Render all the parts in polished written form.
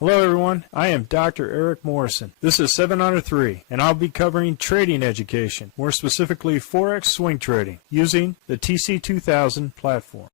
Hello everyone, I am Dr. Eric Morrison. This is 7 Under 3, and I'll be covering trading education, more specifically Forex swing trading, using the TC2000 platform.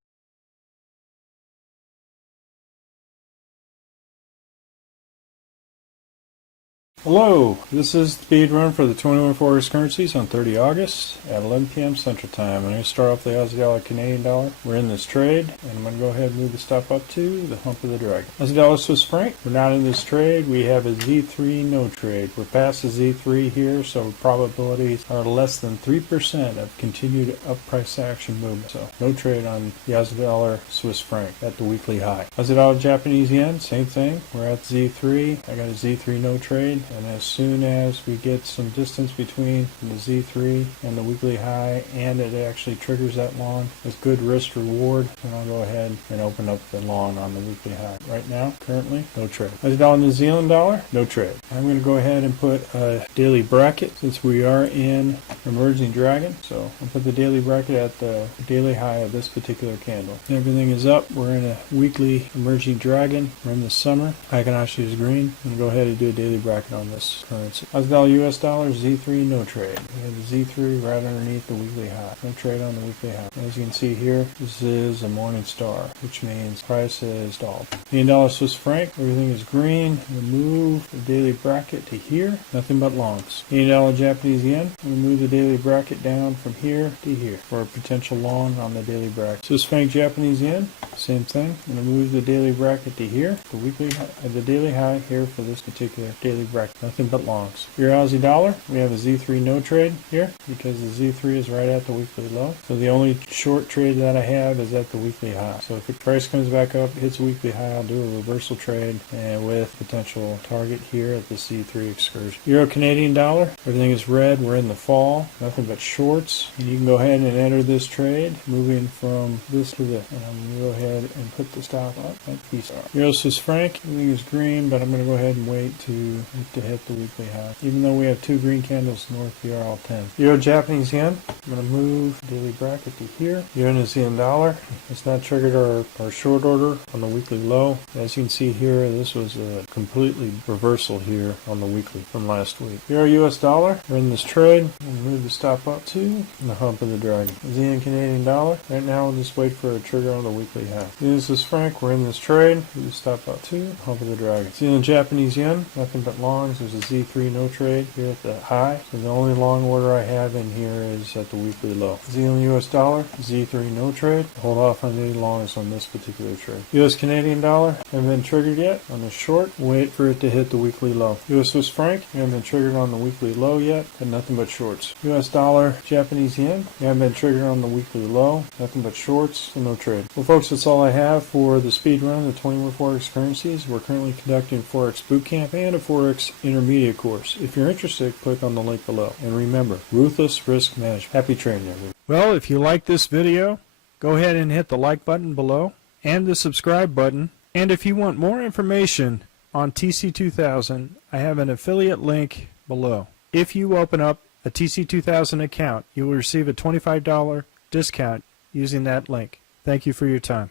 Hello, this is the speed run for the 21 Forex currencies on 30 August at 11 p.m. Central Time. I'm going to start off the Aussie dollar, Canadian dollar. We're in this trade, and I'm going to go ahead and move the stop up to the hump of the dragon. Aussie dollar, Swiss franc. We're not in this trade. We have a Z3 no trade. We're past the Z3 here, so probabilities are less than 3% of continued up price action movement. So no trade on the Aussie dollar, Swiss franc at the weekly high. Aussie dollar, Japanese yen, same thing. We're at Z3. I got a Z3 no trade. And as soon as we get some distance between the Z3 and the weekly high, and it actually triggers that long with good risk reward, then I'll go ahead and open up the long on the weekly high. Right now, currently, no trade. Aussie dollar, New Zealand dollar, no trade. I'm going to go ahead and put a daily bracket since we are in emerging dragon. So I'll put the daily bracket at the daily high of this particular candle. Everything is up. We're in a weekly emerging dragon. We're in the summer. Fibonacci is green. I'm going to go ahead and do a daily bracket on this currency. Aussie dollar, US dollar, Z3, no trade. We have the Z3 right underneath the weekly high. No trade on the weekly high. As you can see here, this is a morning star, which means price is stalled. Canadian dollar, Swiss franc, everything is green. We'll move the daily bracket to here. Nothing but longs. Canadian dollar, Japanese yen. We'll move the daily bracket down from here to here for a potential long on the daily bracket. Swiss franc, Japanese yen, same thing. I'm going to move the daily bracket to here. The weekly, the daily high here for this particular daily bracket. Nothing but longs. Your Aussie dollar, we have a Z3 no trade here because the Z3 is right at the weekly low. So the only short trade that I have is at the weekly high. So if the price comes back up, hits the weekly high, I'll do a reversal trade and with potential target here at the Z3 excursion. Euro Canadian dollar, everything is red. We're in the fall. Nothing but shorts. And you can go ahead and enter this trade, moving from this to this. And I'm going to go ahead and put the stop up at these are. Euro Swiss franc, everything is green, but I'm going to go ahead and wait to hit the weekly high. Even though we have two green candles north, we are all 10. Euro Japanese yen, I'm going to move daily bracket to here. Euro New Zealand dollar, it's not triggered our short order on the weekly low. As you can see here, this was a completely reversal here on the weekly from last week. Euro US dollar, we're in this trade. We'll move the stop up to the hump of the dragon. Yen Canadian dollar, right now we'll just wait for a trigger on the weekly high. Yen Swiss franc, we're in this trade. Move the stop up to the hump of the dragon. Zealand Japanese yen, nothing but longs. There's a Z3 no trade here at the high. So the only long order I have in here is at the weekly low. Zealand US dollar, Z3 no trade. Hold off on any longs on this particular trade. US Canadian dollar, haven't been triggered yet on the short. Wait for it to hit the weekly low. US Swiss franc, haven't been triggered on the weekly low yet, but nothing but shorts. US dollar, Japanese yen, haven't been triggered on the weekly low, nothing but shorts, so no trade. Well folks, that's all I have for the speed run of the 21 Forex currencies. We're currently conducting Forex Bootcamp and a Forex Intermediate course. If you're interested, click on the link below. And remember, ruthless risk management. Happy trading, everyone. Well, if you like this video, go ahead and hit the like button below and the subscribe button. And if you want more information on TC2000, I have an affiliate link below. If you open up a TC2000 account, you will receive a $25 discount using that link. Thank you for your time.